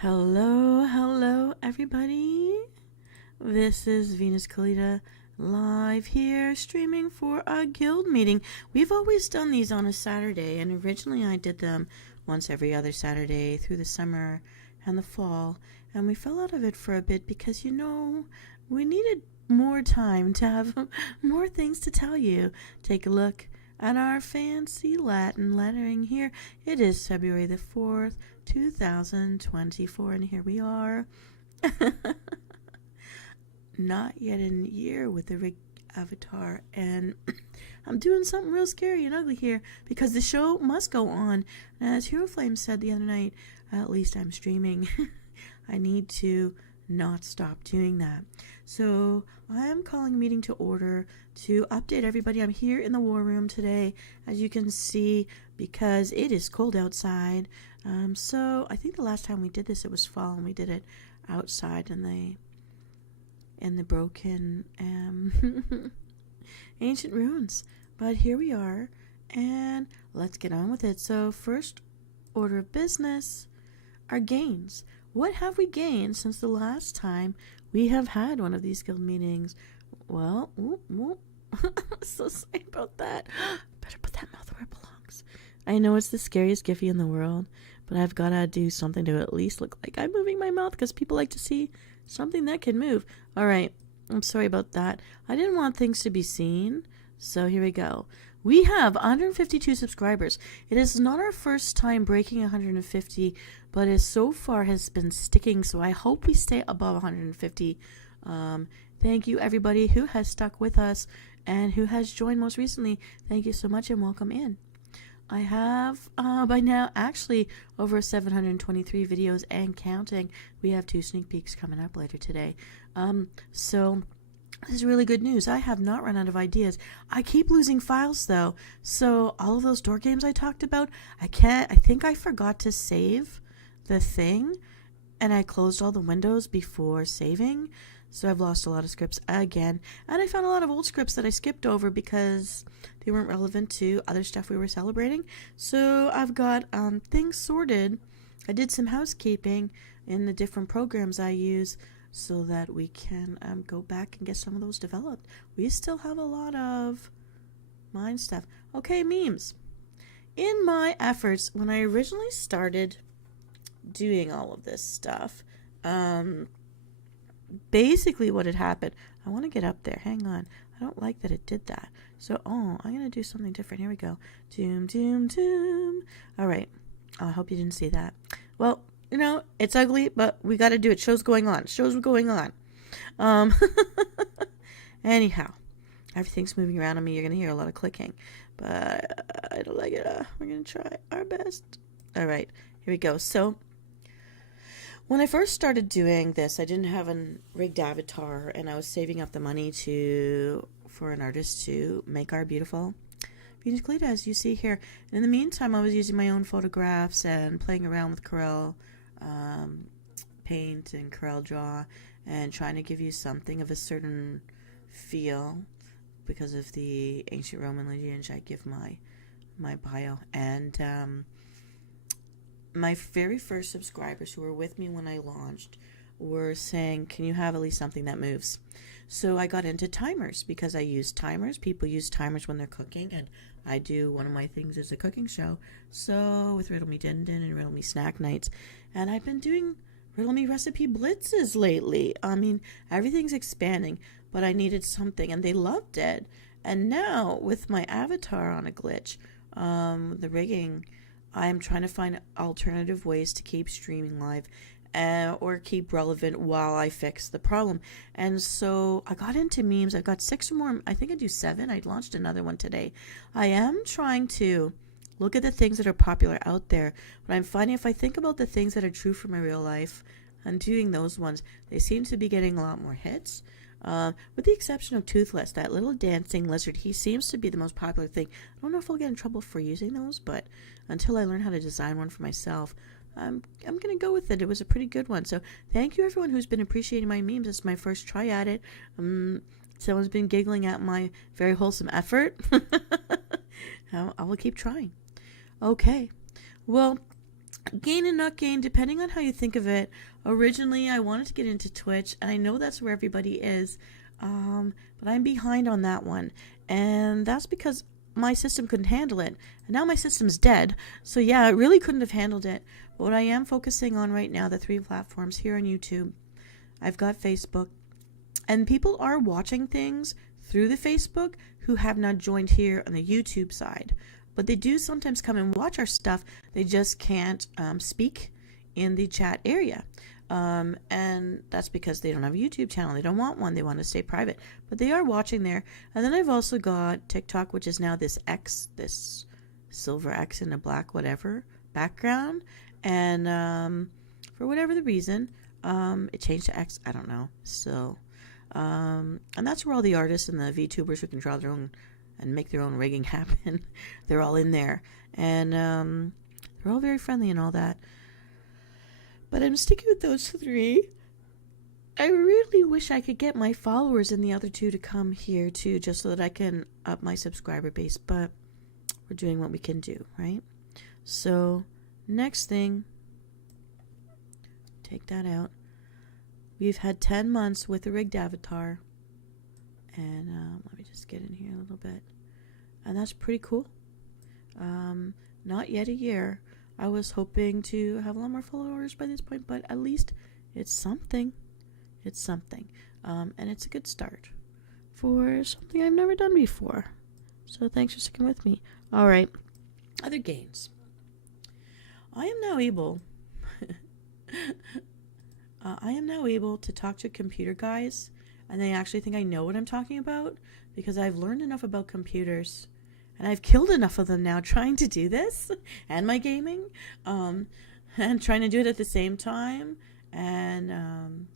Hello, everybody. This is Venus Callida live here streaming for a guild meeting. We've always done these on a Saturday, and originally I did them once every other Saturday through the summer and the fall, and we fell out of it for a bit because, we needed more time to have more things to tell you. Take a look at our fancy Latin lettering here. It is February the 4th, 2024, and here we are. Not yet in a year with the rig avatar, and I'm doing something real scary and ugly here because the show must go on. And as Hero Flame said the other night, at least I'm streaming. I need to not stop doing that. So I am calling a meeting to order to update everybody. I'm here in the war room today, as you can see, because it is cold outside. So I think the last time we did this, it was fall, and we did it outside in the broken ancient ruins. But here we are, and let's get on with it. So first order of business, our gains. What have we gained since the last time we have had one of these guild meetings? Well, so sorry about that. Better put that mouth where it belongs. I know it's the scariest Giphy in the world, but I've got to do something to at least look like I'm moving my mouth because people like to see something that can move. All right, I'm sorry about that. I didn't want things to be seen, so here we go. We have 152 subscribers. It is not our first time breaking 150, but it so far has been sticking, so I hope we stay above 150. Thank you, everybody who has stuck with us and who has joined most recently. Thank you so much and welcome in. I have, by now, actually over 723 videos and counting. We have 2 sneak peeks coming up later today. So this is really good news. I have not run out of ideas. I keep losing files, though. So all of those door games I talked about, I think I forgot to save the thing, and I closed all the windows before saving. So I've lost a lot of scripts again. And I found a lot of old scripts that I skipped over because they weren't relevant to other stuff we were celebrating. So I've got things sorted. I did some housekeeping in the different programs I use so that we can go back and get some of those developed. We still have a lot of mine stuff. Okay, memes. In my efforts, when I originally started doing all of this stuff, basically what had happened, I want to get up there. Hang on. I don't like that it did that. So, I'm going to do something different. Here we go. Doom, doom, doom. All right. I hope you didn't see that. Well, it's ugly, but we got to do it. Show's going on. Anyhow, everything's moving around on me. You're going to hear a lot of clicking, but I don't like it. We're going to try our best. All right. Here we go. So, when I first started doing this, I didn't have a rigged avatar, and I was saving up the money for an artist to make our beautiful Venus Callida, as you see here. And in the meantime, I was using my own photographs and playing around with Corel Paint and Corel Draw and trying to give you something of a certain feel because of the ancient Roman lineage I give my bio. And my very first subscribers who were with me when I launched were saying, can you have at least something that moves? So I got into timers because I use timers. People use timers when they're cooking, and I do one of my things is a cooking show. So with Riddle Me Din Din and Riddle Me Snack Nights. And I've been doing Riddle Me Recipe Blitzes lately. I mean, everything's expanding, but I needed something, and they loved it. And now with my avatar on a glitch, the rigging, I'm trying to find alternative ways to keep streaming live or keep relevant while I fix the problem. And so I got into memes. I've got 6 or more. I think I do 7. I launched another one today. I am trying to look at the things that are popular out there, but I'm finding if I think about the things that are true for my real life and doing those ones, they seem to be getting a lot more hits. With the exception of Toothless, that little dancing lizard, he seems to be the most popular thing. I don't know if I'll get in trouble for using those, but until I learn how to design one for myself, I'm going to go with it. It was a pretty good one. So thank you everyone who's been appreciating my memes. It's my first try at it. Someone's been giggling at my very wholesome effort. I will keep trying. Okay. Well, gain and not gain, depending on how you think of it. Originally, I wanted to get into Twitch, and I know that's where everybody is, but I'm behind on that one. And that's because my system couldn't handle it. And now my system's dead. So yeah, it really couldn't have handled it. But what I am focusing on right now, the 3 platforms here on YouTube, I've got Facebook. And people are watching things through the Facebook who have not joined here on the YouTube side. But they do sometimes come and watch our stuff. They just can't speak in the chat area. And that's because they don't have a YouTube channel. They don't want one. They want to stay private. But they are watching there. And then I've also got TikTok, which is now this X, this silver X in a black whatever background. And for whatever the reason, it changed to X. I don't know. So, and that's where all the artists and the VTubers who can draw their own and make their own rigging happen, they're all in there. And they're all very friendly and all that. But I'm sticking with those 3. I really wish I could get my followers in the other 2 to come here too, just so that I can up my subscriber base. But we're doing what we can do, right? So next thing, take that out. We've had 10 months with the rigged avatar. And let me just get in here a little bit. And that's pretty cool. Not yet a year. I was hoping to have a lot more followers by this point, but at least it's something. It's something. And it's a good start for something I've never done before. So thanks for sticking with me. All right. Other gains. I am now able to talk to computer guys, and they actually think I know what I'm talking about because I've learned enough about computers. And I've killed enough of them now trying to do this and my gaming, and trying to do it at the same time. And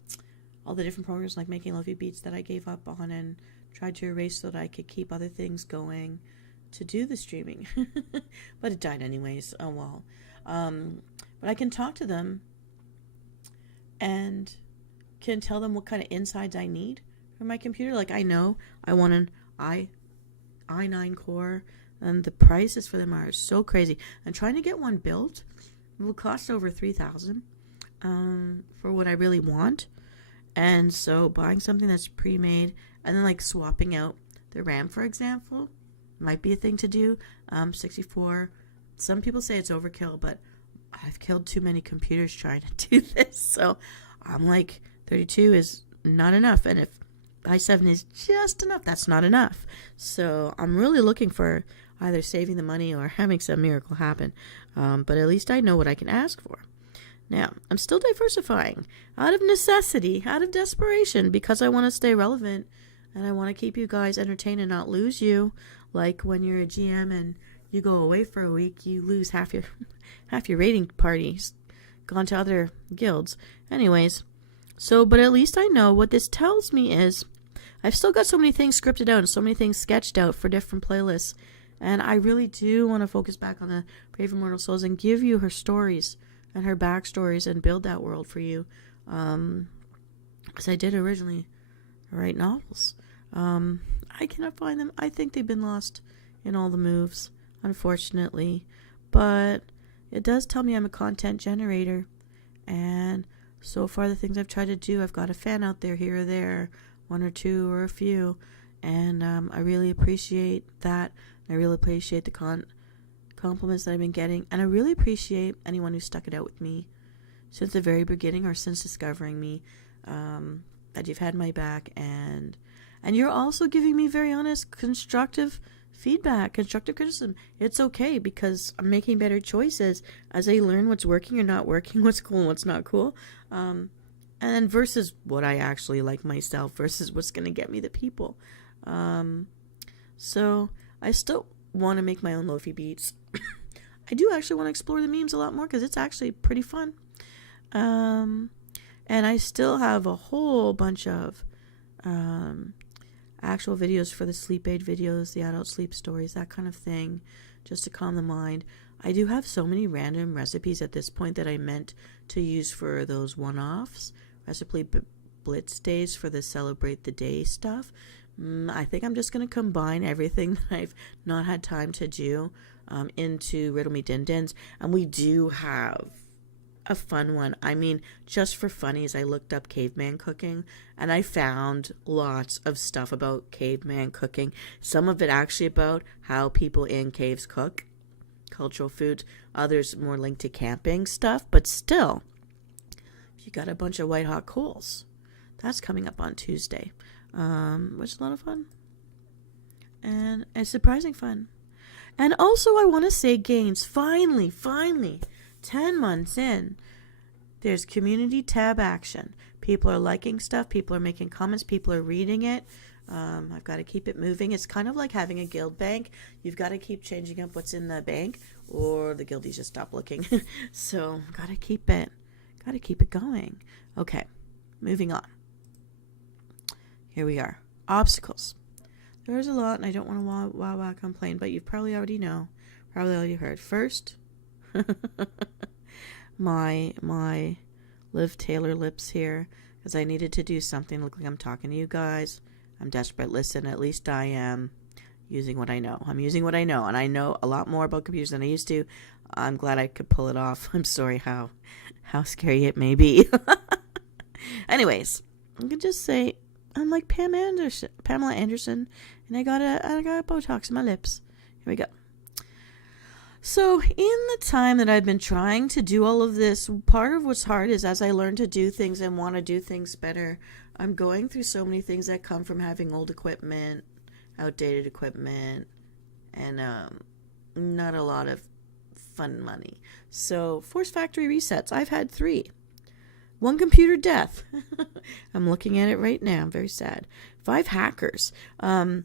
all the different programs like making Lovey Beats that I gave up on and tried to erase so that I could keep other things going to do the streaming. But it died anyways. Oh well. But I can talk to them and can tell them what kind of insides I need for my computer. Like I know I want an i9 core, and the prices for them are so crazy. And trying to get one built will cost over $3,000 for what I really want. And so buying something that's pre-made and then like swapping out the RAM, for example, might be a thing to do. 64. Some people say it's overkill, but I've killed too many computers trying to do this. So I'm like, 32 is not enough. And if i7 is just enough, that's not enough. So I'm really looking for either saving the money or having some miracle happen. But at least I know what I can ask for. Now, I'm still diversifying out of necessity, out of desperation, because I want to stay relevant and I want to keep you guys entertained and not lose you. Like when you're a GM and you go away for a week, you lose half your raiding parties gone to other guilds. Anyways, so, but at least I know what this tells me is I've still got so many things scripted out and so many things sketched out for different playlists. And I really do want to focus back on the Brave Immortal Souls and give you her stories and her backstories and build that world for you. As I did originally write novels. I cannot find them. I think they've been lost in all the moves, unfortunately. But it does tell me I'm a content generator. And so far the things I've tried to do, I've got a fan out there here or there, 1 or 2 or a few. And I really appreciate that. I really appreciate the compliments that I've been getting. And I really appreciate anyone who stuck it out with me since the very beginning or since discovering me, that you've had my back. And you're also giving me very honest, constructive feedback, constructive criticism. It's okay because I'm making better choices as I learn what's working or not working, what's cool and what's not cool. And then versus what I actually like myself versus what's going to get me the people. So I still want to make my own lofi beats. I do actually want to explore the memes a lot more because it's actually pretty fun. And I still have a whole bunch of actual videos for the sleep aid videos, the adult sleep stories, that kind of thing, just to calm the mind. I do have so many random recipes at this point that I meant to use for those one-offs, recipe blitz days for the celebrate the day stuff. I think I'm just going to combine everything that I've not had time to do into Riddle Me Din Dins. And we do have a fun one. I mean, just for funnies, I looked up caveman cooking and I found lots of stuff about caveman cooking. Some of it actually about how people in caves cook, cultural foods, others more linked to camping stuff, but still, you got a bunch of white hot coals. That's coming up on Tuesday, which is a lot of fun. And it's surprising fun. And also, I want to say gains. Finally, 10 months in, there's community tab action. People are liking stuff. People are making comments. People are reading it. I've got to keep it moving. It's kind of like having a guild bank. You've got to keep changing up what's in the bank or the guildies just stop looking. So, got to keep it going. Okay, moving on. Here we are. Obstacles. There's a lot, and I don't want to wow complain, but you probably already heard. First, my Liv Taylor lips here, because I needed to do something. Look like I'm talking to you guys. I'm desperate. Listen, at least I am using what I know. I'm using what I know, and I know a lot more about computers than I used to. I'm glad I could pull it off. I'm sorry how scary it may be. Anyways, I can just say I'm like Pamela Anderson, and I got a Botox in my lips. Here we go. So in the time that I've been trying to do all of this, part of what's hard is as I learn to do things and want to do things better, I'm going through so many things that come from having old equipment, outdated equipment, and not a lot of fun money. So forced factory resets. I've had 3. 1 computer death. I'm looking at it right now. I'm very sad. 5 hackers. 3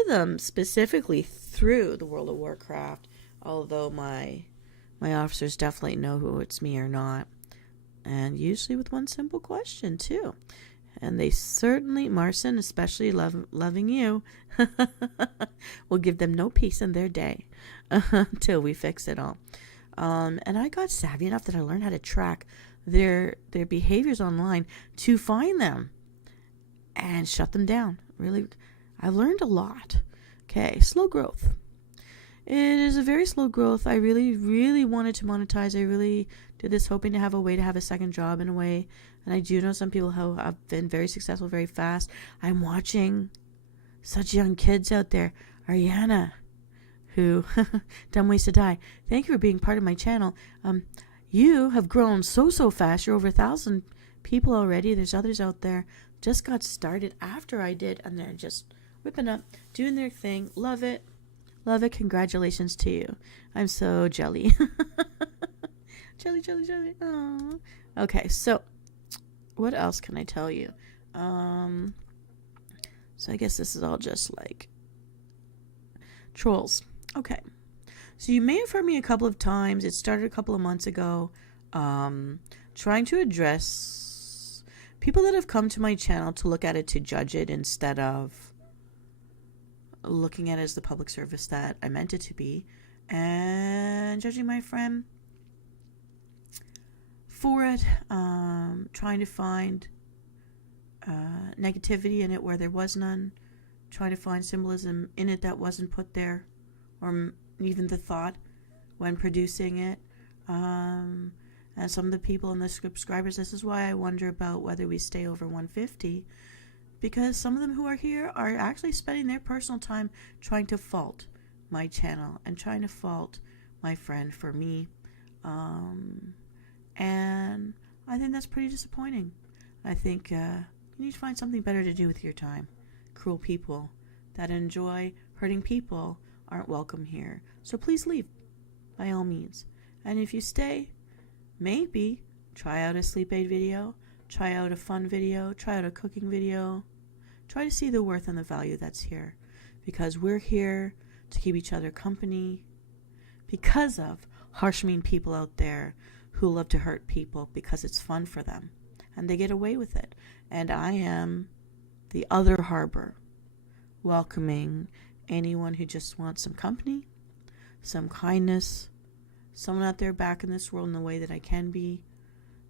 of them specifically through the World of Warcraft, although my officers definitely know who it's me or not. And usually with one simple question, too. And they certainly, Marcin, especially loving you, will give them no peace in their day until we fix it all. And I got savvy enough that I learned how to track their behaviors online to find them and shut them down. Really, I learned a lot. Okay, slow growth. It is a very slow growth. I really wanted to monetize. I really did this hoping to have a way to have a second job in a way. And I do know some people who have been very successful very fast. I'm watching such young kids out there. Ariana, who, Dumb Ways to Die. Thank you for being part of my channel. You have grown so fast. You're over 1,000 people already. There's others out there. Just got started after I did, and they're just whipping up, doing their thing. Love it. Love it. Congratulations to you. I'm so jelly. jelly. Aww. Okay, so what else can I tell you? So I guess this is all just like trolls. Okay. So you may have heard me a couple of times. It started a couple of months ago, trying to address people that have come to my channel to look at it to judge it instead of looking at it as the public service that I meant it to be and judging my friend for it, trying to find negativity in it where there was none, trying to find symbolism in it that wasn't put there, or even the thought when producing it. And some of the people and the subscribers, this is why I wonder about whether we stay over 150, because some of them who are here are actually spending their personal time trying to fault my channel and trying to fault my friend for me. And I think that's pretty disappointing. I think you need to find something better to do with your time. Cruel people that enjoy hurting people aren't welcome here. So please leave, by all means. And if you stay, maybe try out a sleep aid video, try out a fun video, try out a cooking video. Try to see the worth and the value that's here. Because we're here to keep each other company. Because of harsh, mean people out there who love to hurt people because it's fun for them. And they get away with it. And I am the other harbor, welcoming anyone who just wants some company, some kindness, someone out there back in this world in the way that I can be.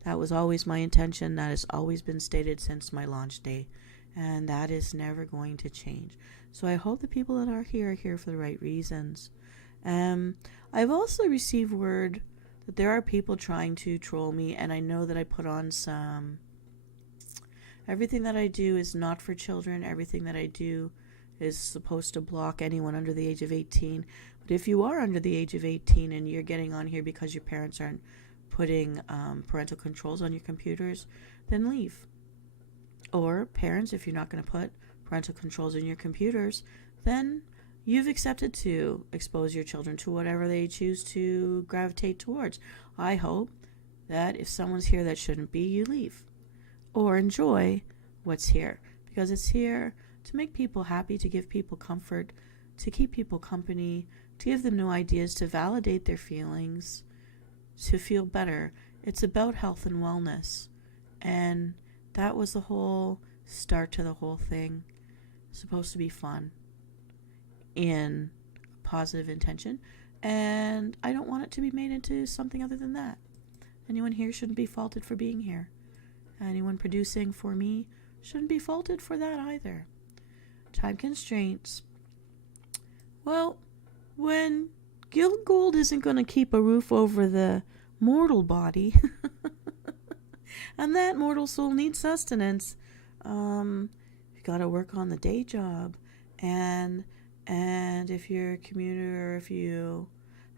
That was always my intention. That has always been stated since my launch day. And that is never going to change. So I hope the people that are here for the right reasons. I've also received word But there are people trying to troll me, and I know that I put on some... Everything that I do is not for children. Everything that I do is supposed to block anyone under the age of 18. But if you are under the age of 18 and you're getting on here because your parents aren't putting parental controls on your computers, then leave. Or parents, if you're not going to put parental controls on your computers, then you've accepted to expose your children to whatever they choose to gravitate towards. I hope that if someone's here that shouldn't be, you leave. Or enjoy what's here, because it's here to make people happy, to give people comfort, to keep people company, to give them new ideas, to validate their feelings, to feel better. It's about health and wellness. And that was the whole start to the whole thing. It's supposed to be fun in positive intention. And I don't want it to be made into something other than that. Anyone here shouldn't be faulted for being here. Anyone producing for me shouldn't be faulted for that either. Time constraints. Well, when Guild Gold isn't going to keep a roof over the mortal body, and that mortal soul needs sustenance, you got to work on the day job. And if you're a commuter, or if you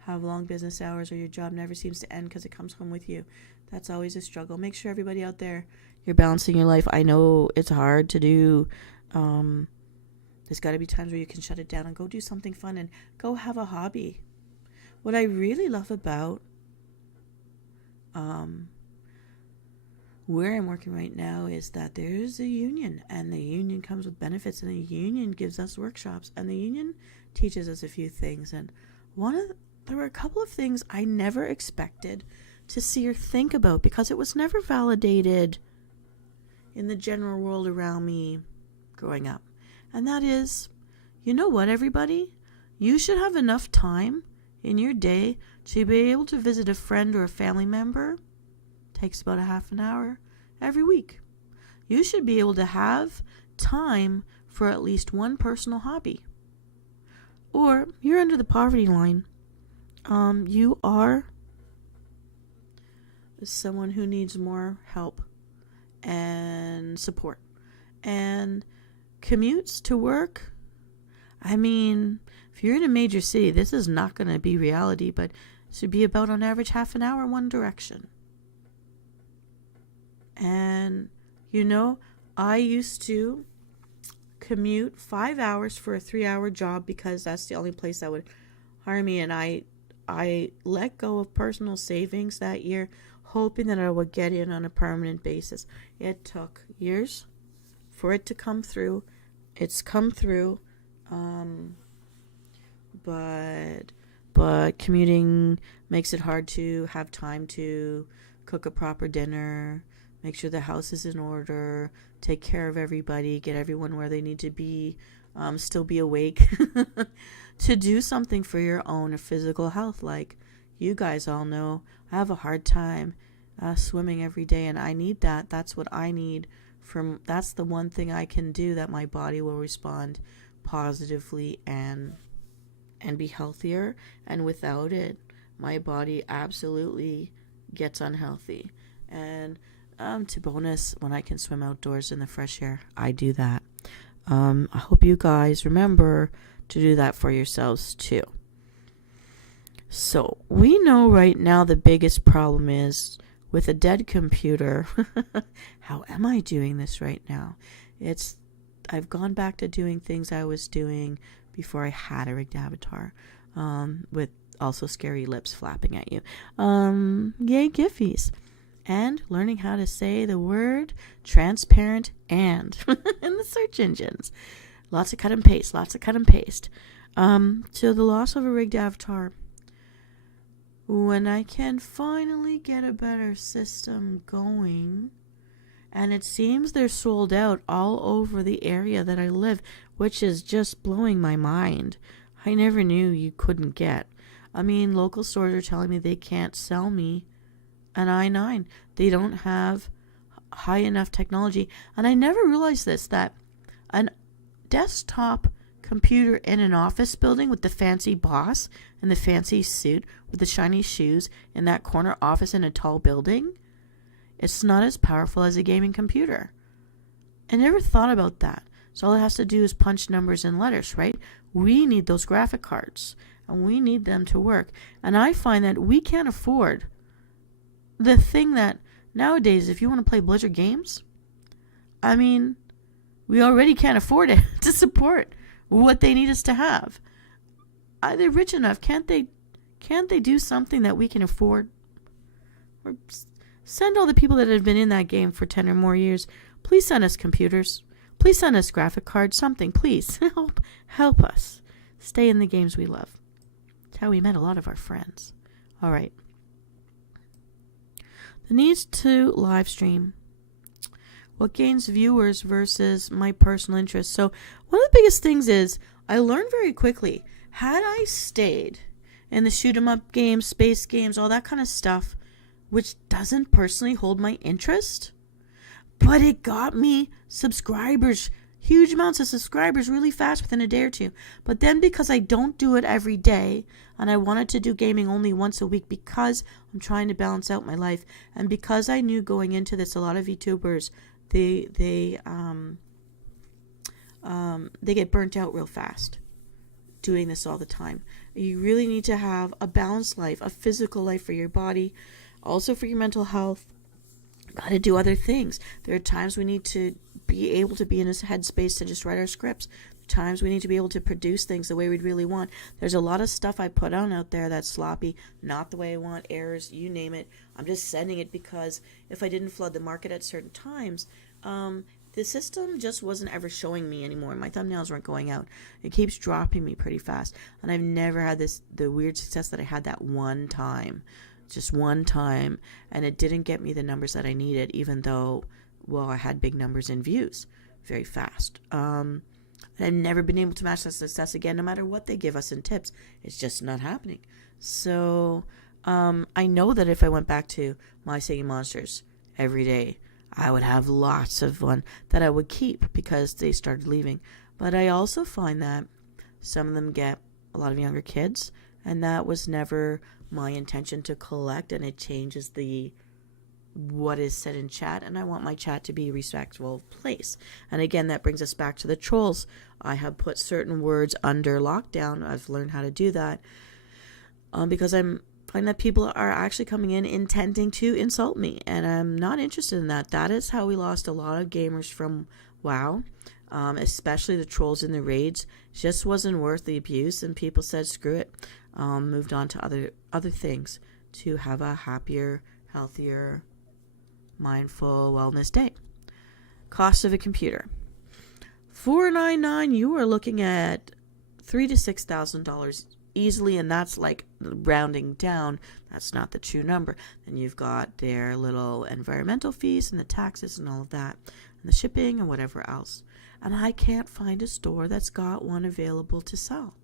have long business hours, or your job never seems to end because it comes home with you, that's always a struggle. Make sure everybody out there, you're balancing your life. I know it's hard to do. There's got to be times where you can shut it down and go do something fun and go have a hobby. What I really love about where I'm working right now is that there's a union, and the union comes with benefits, and the union gives us workshops, and the union teaches us a few things. And there were a couple of things I never expected to see or think about, because it was never validated in the general world around me growing up. And that is, you know what, everybody? You should have enough time in your day to be able to visit a friend or a family member. Takes about a half an hour every week. You should be able to have time for at least one personal hobby. Or you're under the poverty line. You are someone who needs more help and support. And commutes to work, I mean, if you're in a major city, this is not going to be reality, but it should be about on average half an hour one direction. And, you know, I used to commute 5 hours for a 3-hour job because that's the only place that would hire me. And I let go of personal savings that year, hoping that I would get in on a permanent basis. It took years for it to come through. It's come through. But commuting makes it hard to have time to cook a proper dinner, make sure the house is in order, take care of everybody, get everyone where they need to be, still be awake, to do something for your own physical health. Like you guys all know, I have a hard time swimming every day, and I need that. That's what I need. That's the one thing I can do that my body will respond positively and be healthier. And without it, my body absolutely gets unhealthy. And to bonus, when I can swim outdoors in the fresh air, I do that. I hope you guys remember to do that for yourselves too. So we know right now the biggest problem is with a dead computer. How am I doing this right now? I've gone back to doing things I was doing before I had a rigged avatar, with also scary lips flapping at you. Yay, Giphies. And learning how to say the word transparent and in the search engines. Lots of cut and paste. So the loss of a rigged avatar. When I can finally get a better system going, and it seems they're sold out all over the area that I live, which is just blowing my mind. I never knew you couldn't get. I mean, local stores are telling me they can't sell me an i9. They don't have high enough technology. And I never realized this, that a desktop computer in an office building with the fancy boss and the fancy suit with the shiny shoes in that corner office in a tall building, it's not as powerful as a gaming computer. I never thought about that. So all it has to do is punch numbers and letters, right? We need those graphic cards, and we need them to work. And I find that we can't afford the thing that nowadays, if you want to play Blizzard games, I mean, we already can't afford it to support what they need us to have. Are they rich enough? Can't they do something that we can afford? Or send all the people that have been in that game for 10 or more years. Please send us computers. Please send us graphic cards. Something. Please help us stay in the games we love. That's how we met a lot of our friends. All right. The needs to live stream. What gains viewers versus my personal interest? So one of the biggest things is I learned very quickly, had I stayed in the shoot 'em up games, space games, all that kind of stuff, which doesn't personally hold my interest, but it got me subscribers, huge amounts of subscribers really fast within a day or two. But then because I don't do it every day, and I wanted to do gaming only once a week because I'm trying to balance out my life, and because I knew going into this, a lot of YouTubers, they get burnt out real fast doing this all the time. You really need to have a balanced life, a physical life for your body, also for your mental health. Got to do other things. There are times we need to be able to be in a headspace to just write our scripts. Times we need to be able to produce things the way we'd really want. There's a lot of stuff I put on out there that's sloppy, not the way I want, errors, you name it. I'm just sending it because if I didn't flood the market at certain times, the system just wasn't ever showing me anymore. My thumbnails weren't going out. It keeps dropping me pretty fast. And I've never had the weird success that I had that one time. Just one time. And it didn't get me the numbers that I needed, even though, well, I had big numbers in views very fast. And I've never been able to match that success again, no matter what they give us in tips. It's just not happening. So I know that if I went back to My Singing Monsters every day, I would have lots of fun that I would keep because they started leaving. But I also find that some of them get a lot of younger kids, and that was never my intention to collect, and it changes what is said in chat, and I want my chat to be a respectful place. And again, that brings us back to the trolls. I have put certain words under lockdown. I've learned how to do that because I find that people are actually coming in intending to insult me, and I'm not interested in that. That is how we lost a lot of gamers from WoW, especially the trolls in the raids. Just wasn't worth the abuse, and people said screw it. Moved on to other things to have a happier, healthier, mindful wellness day. Cost of a computer. $499, you are looking at $3,000 to $6,000 easily, and that's like rounding down. That's not the true number. Then you've got their little environmental fees and the taxes and all of that, and the shipping and whatever else. And I can't find a store that's got one available to sell.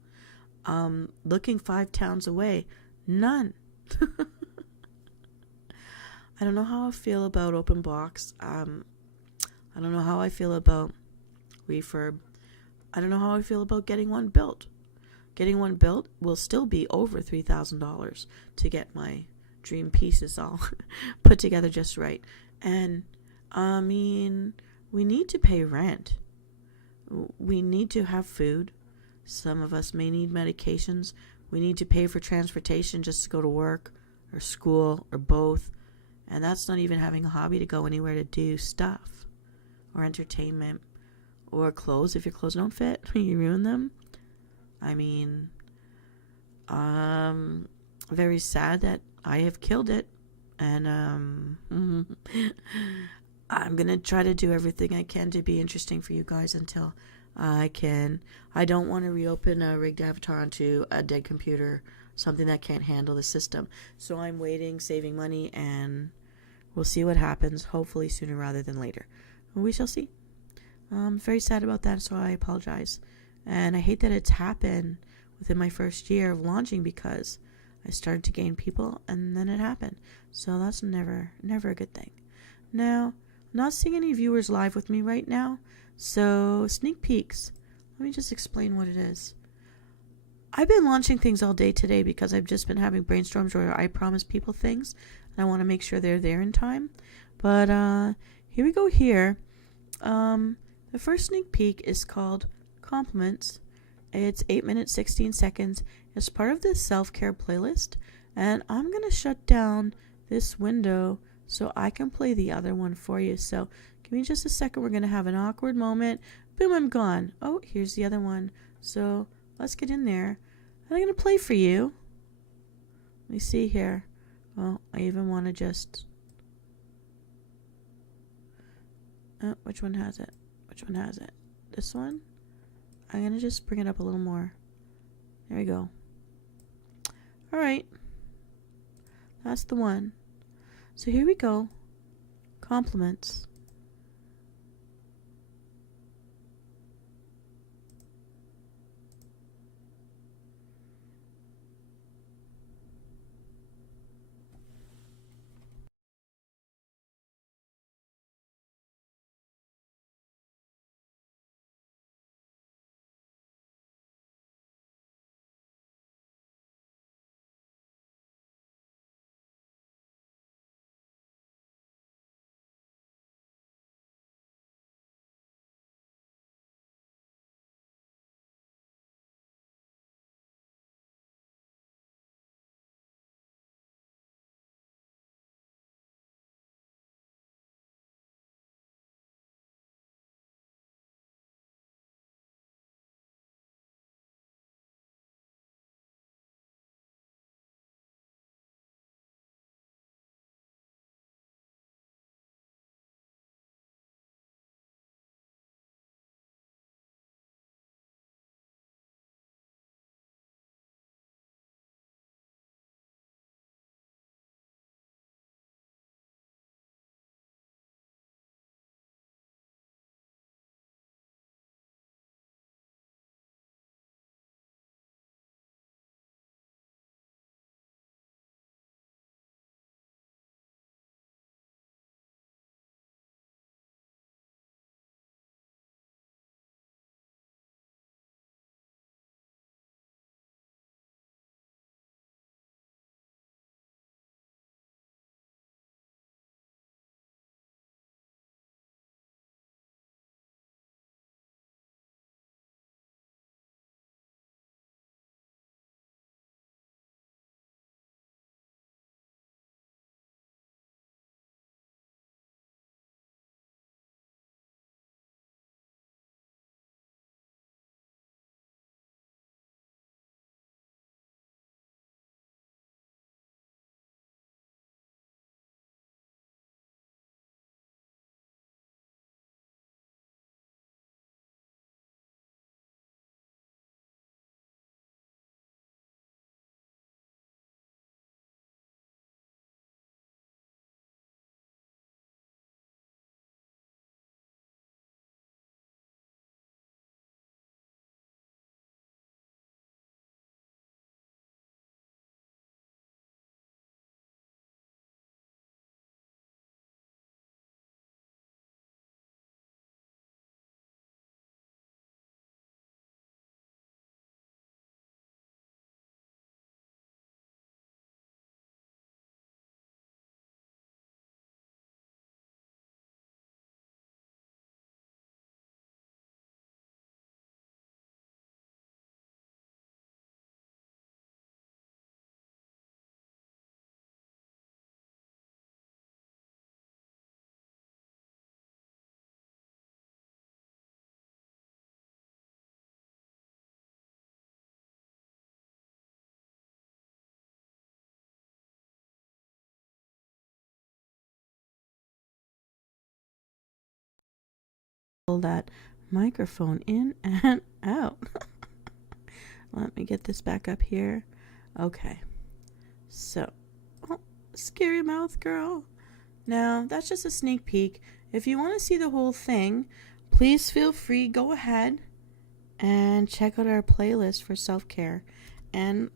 Looking 5 towns away, none. I don't know how I feel about open box. I don't know how I feel about refurb. I don't know how I feel about getting one built. Getting one built will still be over $3,000 to get my dream pieces all put together just right. And I mean, we need to pay rent. We need to have food. Some of us may need medications. We need to pay for transportation just to go to work or school or both. And that's not even having a hobby to go anywhere to do stuff or entertainment or clothes. If your clothes don't fit, you ruin them. I mean, very sad that I have killed it. And I'm going to try to do everything I can to be interesting for you guys until I can. I don't want to reopen a rigged avatar onto a dead computer, something that can't handle the system. So I'm waiting, saving money, and we'll see what happens, hopefully sooner rather than later. We shall see. I'm very sad about that, so I apologize. And I hate that it's happened within my first year of launching because I started to gain people and then it happened. So that's never a good thing. Now, I'm not seeing any viewers live with me right now. So, sneak peeks. let me just explain what it is. I've been launching things all day today because I've just been having brainstorms where I promise people things and I want to make sure they're there in time. But here we go here. The first sneak peek is called Compliments. It's 8 minutes 16 seconds. It's part of this self-care playlist, and I'm going to shut down this window so I can play the other one for you. So give me just a second. We're going to have an awkward moment. Boom, I'm gone. Oh, here's the other one. So let's get in there. And I'm going to play for you. Let me see here. Well, I even want to just... Oh, which one has it? Which one has it? This one? I'm going to just bring it up a little more. There we go. Alright. That's the one. So here we go. Compliments. Pull that microphone in and out. Let me get this back up here. Okay. So, oh, scary mouth girl. Now, that's just a sneak peek. If you want to see the whole thing, please feel free, go ahead and check out our playlist for self-care. And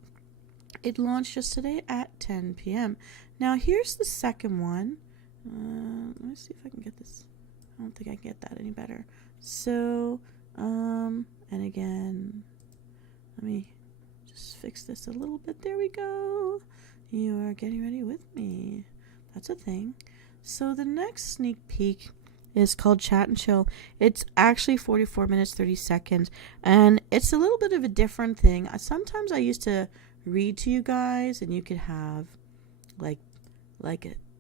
it launched just today at 10 p.m. Now, here's the second one. Let me see if I can get this. I don't think I can get that any better. So, And again, let me just fix this a little bit. There we go. You are getting ready with me. That's a thing. So the next sneak peek is called Chat and Chill. It's actually 44 minutes, 30 seconds. And it's a little bit of a different thing. Sometimes I used to read to you guys and you could have like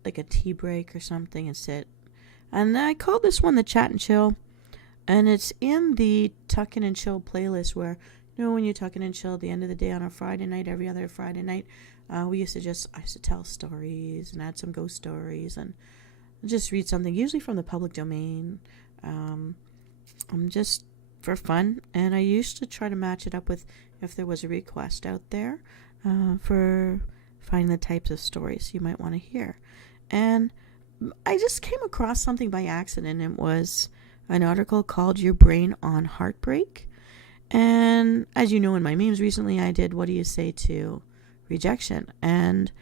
a tea break or something and sit. And I call this one the Chat and Chill. And it's in the Tuckin' and Chill playlist where, when you tuck in and chill at the end of the day on a Friday night, every other Friday night, I used to tell stories and add some ghost stories and just read something, usually from the public domain, just for fun. And I used to try to match it up with if there was a request out there for finding the types of stories you might want to hear. And I just came across something by accident. It was an article called Your Brain on Heartbreak. And as you know, in my memes recently, I did What Do You Say to Rejection? And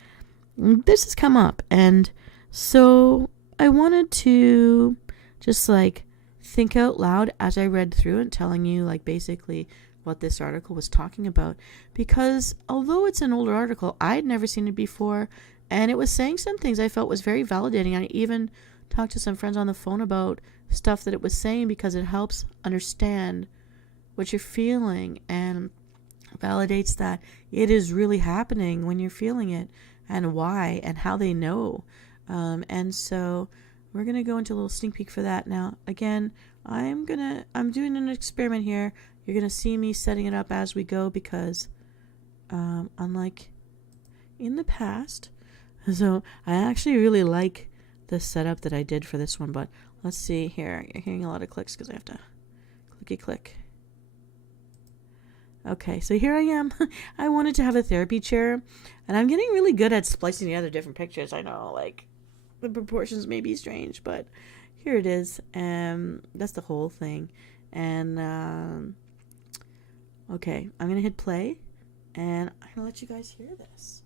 this has come up. And so I wanted to just think out loud as I read through it, telling you basically what this article was talking about. Because although it's an older article, I'd never seen it before. And it was saying some things I felt was very validating. I even talked to some friends on the phone about stuff that it was saying because it helps understand what you're feeling and validates that it is really happening when you're feeling it and why and how they know. And so we're going to go into a little sneak peek for that. Now, again, I'm doing an experiment here. You're going to see me setting it up as we go because unlike in the past, so I actually really like the setup that I did for this one, but let's see here. You're hearing a lot of clicks because I have to click. Okay, so here I am. I wanted to have a therapy chair, and I'm getting really good at splicing together different pictures. I know, the proportions may be strange, but here it is. That's the whole thing. And, okay, I'm going to hit play, and I'm going to let you guys hear this.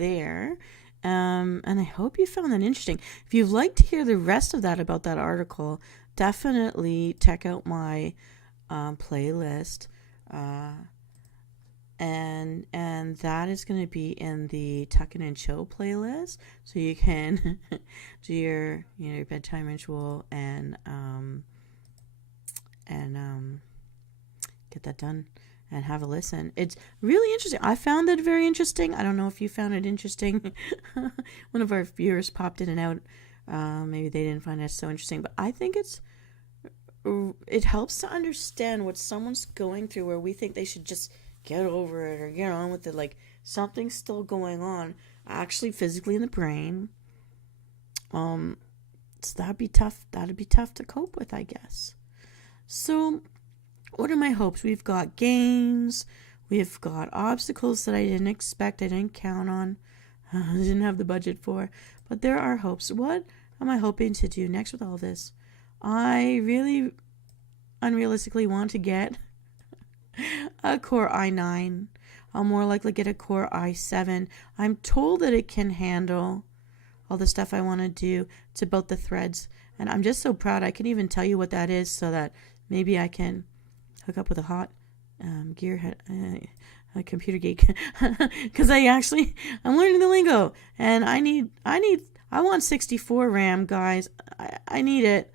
there. And I hope you found that interesting. If you'd like to hear the rest of that about that article, definitely check out my playlist. And that is going to be in the Tuckin' and Chill playlist, so you can do your your bedtime ritual and get that done and have a listen. It's really interesting. I found it very interesting. I don't know if you found it interesting. One of our viewers popped in and out. Maybe they didn't find it so interesting, but I think it helps to understand what someone's going through, where we think they should just get over it or get on with it. Like, something's still going on, actually physically in the brain. So that'd be tough. That'd be tough to cope with, I guess. So, what are my hopes? We've got gains. We've got obstacles that I didn't expect. I didn't count on. I didn't have the budget for. But there are hopes. What am I hoping to do next with all this? I really unrealistically want to get a Core i9. I'll more likely get a Core i7. I'm told that it can handle all the stuff I want to do. It's about the threads. And I'm just so proud I can even tell you what that is, so that maybe I can hook up with a hot gearhead, a computer geek, because I'm learning the lingo, and I want 64 RAM, guys. I need it.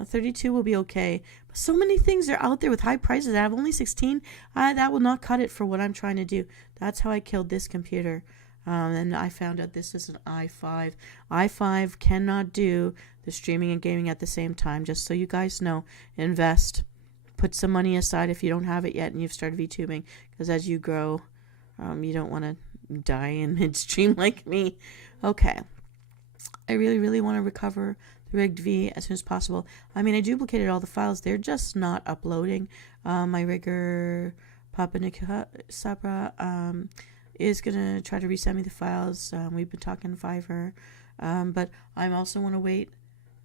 32 will be okay. But so many things are out there with high prices. I have only 16. That will not cut it for what I'm trying to do. That's how I killed this computer. And I found out this is an i5. i5 cannot do the streaming and gaming at the same time. Just so you guys know, invest. Put some money aside if you don't have it yet and you've started VTubing. Because as you grow, you don't want to die in midstream like me. Okay. I really, really want to recover the rigged V as soon as possible. I mean, I duplicated all the files. They're just not uploading. My rigger, Papa Nika Sabra, is going to try to resend me the files. We've been talking Fiverr. But I also want to wait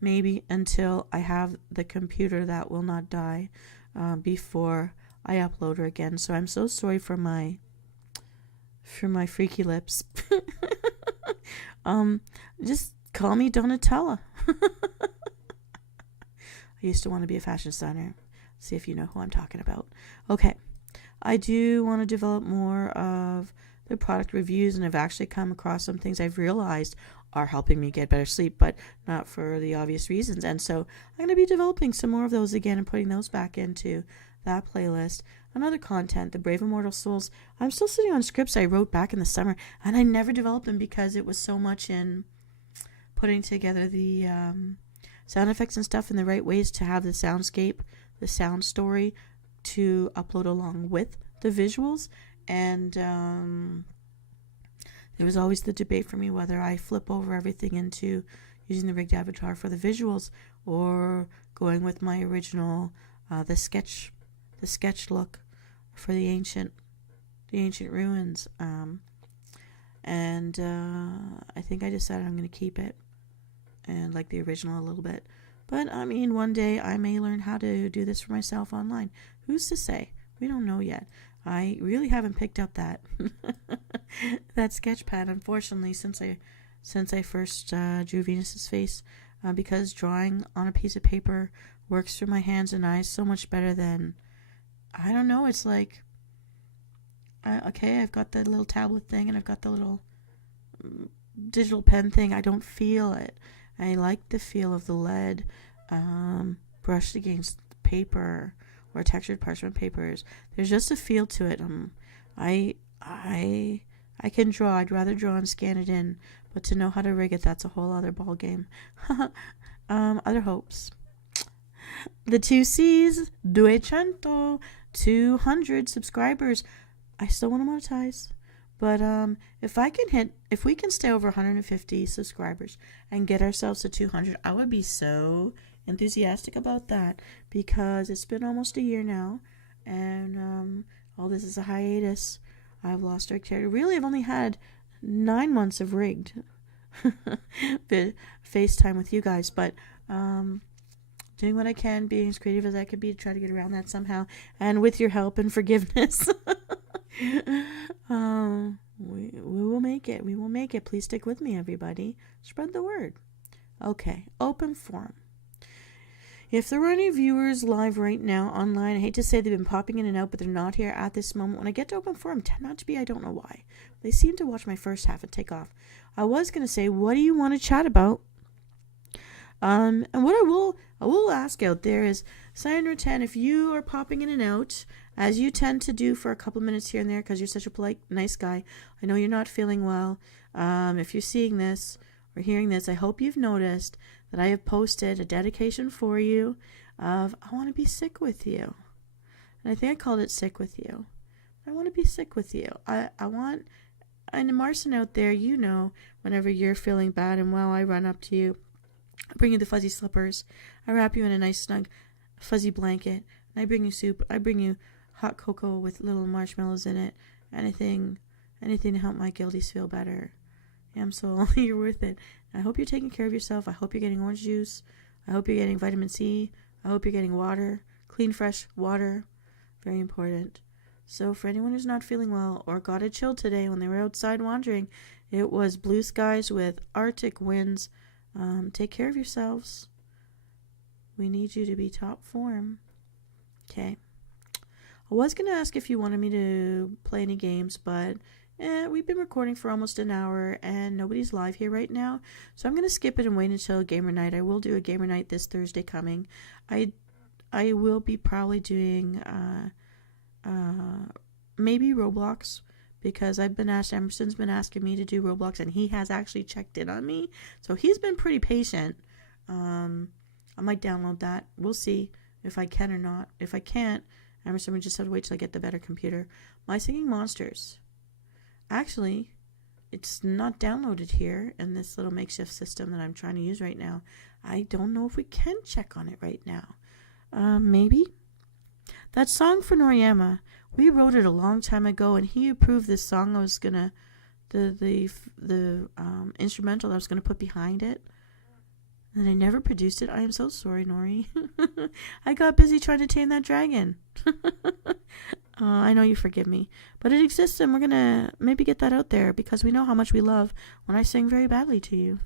maybe until I have the computer that will not die before I upload her again. So I'm so sorry for my freaky lips. Just call me Donatella. I used to want to be a fashion designer. See if you know who I'm talking about. Okay. I do want to develop more of the product reviews, and I've actually come across some things I've realized are helping me get better sleep, but not for the obvious reasons. And so I'm going to be developing some more of those again and putting those back into that playlist. Another content, the Brave Immortal Souls. I'm still sitting on scripts I wrote back in the summer, and I never developed them because it was so much in putting together the sound effects and stuff in the right ways to have the soundscape, the sound story to upload along with the visuals. And there was always the debate for me whether I flip over everything into using the rigged avatar for the visuals or going with my original the sketch look for the ancient ruins. And I think I decided I'm going to keep it and like the original a little bit. But I mean, one day I may learn how to do this for myself online. Who's to say? We don't know yet. I really haven't picked up that that sketch pad, unfortunately, since I first drew Venus's face, because drawing on a piece of paper works through my hands and eyes so much better than, I don't know, it's like, okay, I've got the little tablet thing and I've got the little digital pen thing. I don't feel it. I like the feel of the lead brushed against paper or textured parchment papers. There's just a feel to it. I can draw. I'd rather draw and scan it in, but to know how to rig it, that's a whole other ball game. Other hopes. The 2 C's, 200 subscribers. I still want to monetize, but if we can stay over 150 subscribers and get ourselves to 200, I would be so enthusiastic about that, because it's been almost a year now, and all this is a hiatus. I've lost rigged hair. Really, I've only had 9 months of rigged FaceTime with you guys, but doing what I can, being as creative as I could be to try to get around that somehow, and with your help and forgiveness. We will make it. We will make it. Please stick with me, everybody. Spread the word. Okay, open forum. If there are any viewers live right now online, I hate to say they've been popping in and out, but they're not here at this moment. When I get to open forum, tend not to be, I don't know why. They seem to watch my first half and take off. I was going to say, what do you want to chat about? And what I will ask out there is, Sandra 10, if you are popping in and out, as you tend to do for a couple minutes here and there, because you're such a polite, nice guy, I know you're not feeling well. If you're seeing this or hearing this, I hope you've noticed that I have posted a dedication for you of, I want to be sick with you. And I think I called it sick with you. I want to be sick with you. I want, and Marcin out there, you know, whenever you're feeling bad and well, I run up to you, I bring you the fuzzy slippers, I wrap you in a nice snug fuzzy blanket, and I bring you soup, I bring you hot cocoa with little marshmallows in it, anything to help my guilties feel better. Yeah, Msoul, you're worth it. I hope you're taking care of yourself. I hope you're getting orange juice. I hope you're getting vitamin C. I hope you're getting water, clean, fresh water. Very important. So for anyone who's not feeling well or got a chill today when they were outside wandering, it was blue skies with Arctic winds. Take care of yourselves. We need you to be top form. Okay. I was going to ask if you wanted me to play any games, but we've been recording for almost an hour and nobody's live here right now. So I'm going to skip it and wait until gamer night. I will do a gamer night this Thursday coming. I will be probably doing maybe Roblox, because I've been asked, Emerson's been asking me to do Roblox, and he has actually checked in on me. So he's been pretty patient. I might download that. We'll see if I can or not. If I can't, Emerson, we just have to wait till I get the better computer. My Singing Monsters. Actually, it's not downloaded here in this little makeshift system that I'm trying to use right now. I don't know if we can check on it right now. Maybe. That song for Noriyama, we wrote it a long time ago, and he approved this song I was gonna, the instrumental that I was gonna put behind it. And I never produced it. I am so sorry, Nori. I got busy trying to tame that dragon. I know you forgive me. But it exists, and we're going to maybe get that out there, because we know how much we love when I sing very badly to you.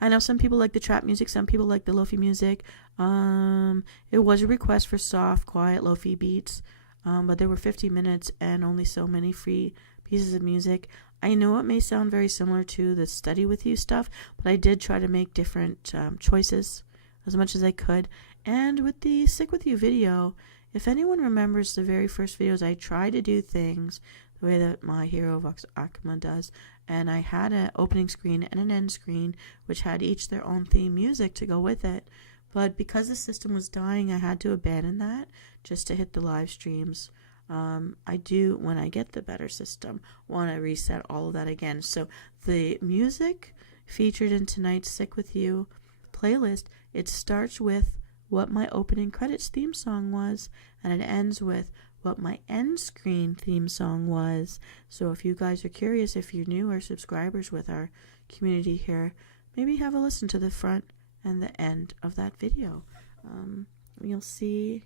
I know some people like the trap music. Some people like the lofi music. It was a request for soft, quiet, lofi beats. But there were 50 minutes and only so many free pieces of music. I know it may sound very similar to the study with you stuff, but I did try to make different choices as much as I could. And with the Sick With You video, if anyone remembers the very first videos, I tried to do things the way that my hero Vox Akuma does. And I had an opening screen and an end screen, which had each their own theme music to go with it. But because the system was dying, I had to abandon that just to hit the live streams. I do, when I get the better system, want to reset all of that again. So the music featured in tonight's Sick With You playlist, it starts with what my opening credits theme song was, and it ends with what my end screen theme song was. So if you guys are curious, if you're new or subscribers with our community here, maybe have a listen to the front and the end of that video. You'll see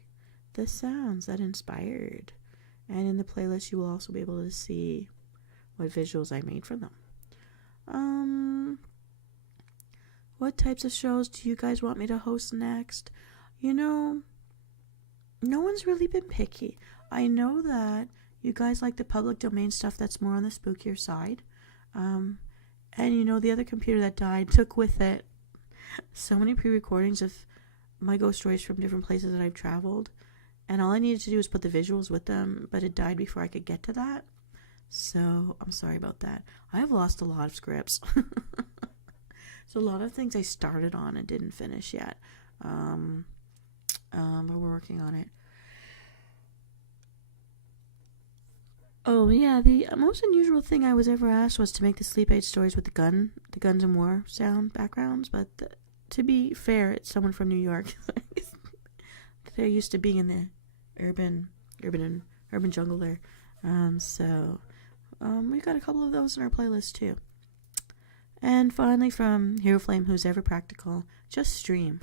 the sounds that inspired. And in the playlist, you will also be able to see what visuals I made for them. What types of shows do you guys want me to host next? You know, no one's really been picky. I know that you guys like the public domain stuff that's more on the spookier side. And you know, the other computer that died took with it so many pre-recordings of my ghost stories from different places that I've traveled. And all I needed to do was put the visuals with them, but it died before I could get to that. So I'm sorry about that. I have lost a lot of scripts. So a lot of things I started on and didn't finish yet. But we're working on it. Oh yeah, the most unusual thing I was ever asked was to make the sleep aid stories with the Guns and War sound backgrounds. But to be fair, it's someone from New York. They're used to being in the urban jungle there. We got a couple of those in our playlist too. And finally, from Hero Flame, who's ever practical, just stream.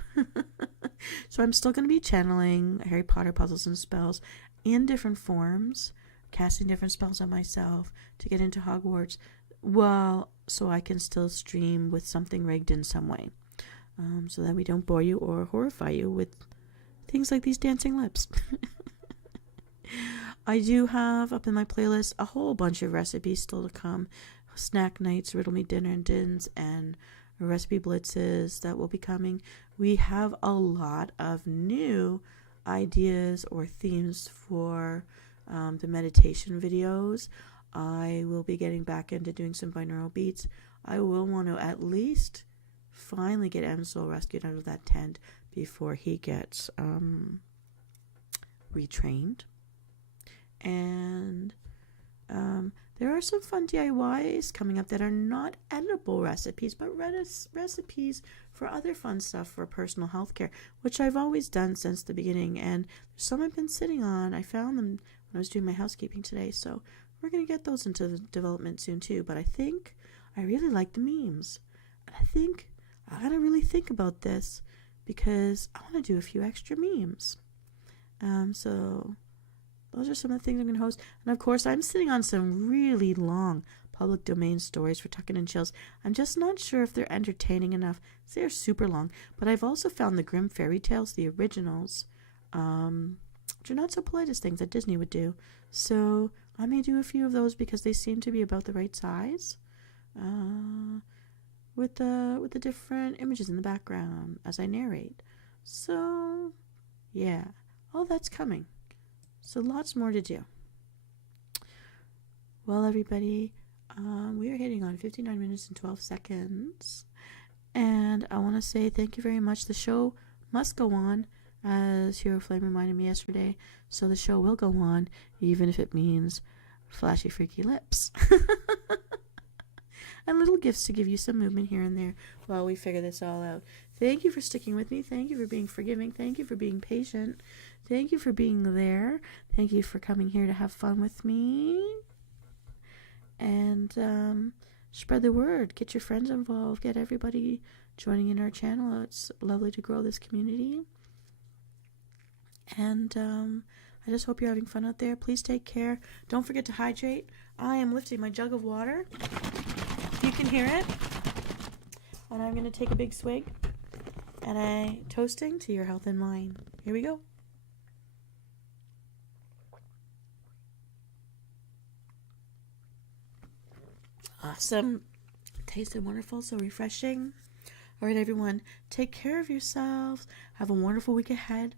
So I'm still going to be channeling Harry Potter puzzles and spells in different forms. casting different spells on myself to get into Hogwarts, well, so I can still stream with something rigged in some way, so that we don't bore you or horrify you with things like these dancing lips. I do have up in my playlist a whole bunch of recipes still to come. Snack nights, riddle me dinner and dins, and recipe blitzes that will be coming. We have a lot of new ideas or themes for the meditation videos. I will be getting back into doing some binaural beats. I will want to at least finally get Msoul rescued out of that tent before he gets retrained. And there are some fun DIYs coming up that are not edible recipes, but recipes for other fun stuff for personal health care, which I've always done since the beginning. And there's some I've been sitting on. I found them when I was doing my housekeeping today. So we're going to get those into the development soon too. But I think I really like the memes. And I think I got to really think about this because I want to do a few extra memes. So those are some of the things I'm going to host. And of course, I'm sitting on some really long public domain stories for Tuckin' and Chills. I'm just not sure if they're entertaining enough. They're super long. But I've also found the Grimm fairy tales, the originals, which are not so polite as things that Disney would do. So I may do a few of those because they seem to be about the right size, with the different images in the background as I narrate. So yeah, all that's coming. So lots more to do. Well, everybody, we are hitting on 59 minutes and 12 seconds. And I want to say thank you very much. The show must go on, as Hero Flame reminded me yesterday. So the show will go on, even if it means flashy, freaky lips. And little gifts to give you some movement here and there while we figure this all out. Thank you for sticking with me. Thank you for being forgiving. Thank you for being patient. Thank you for being there. Thank you for coming here to have fun with me. And spread the word. Get your friends involved. Get everybody joining in our channel. It's lovely to grow this community. And I just hope you're having fun out there. Please take care. Don't forget to hydrate. I am lifting my jug of water. You can hear it. And I'm going to take a big swig. And I'm toasting to your health and mind. Here we go. Awesome. Tasted wonderful, so refreshing. All right, everyone. Take care of yourselves. Have a wonderful week ahead.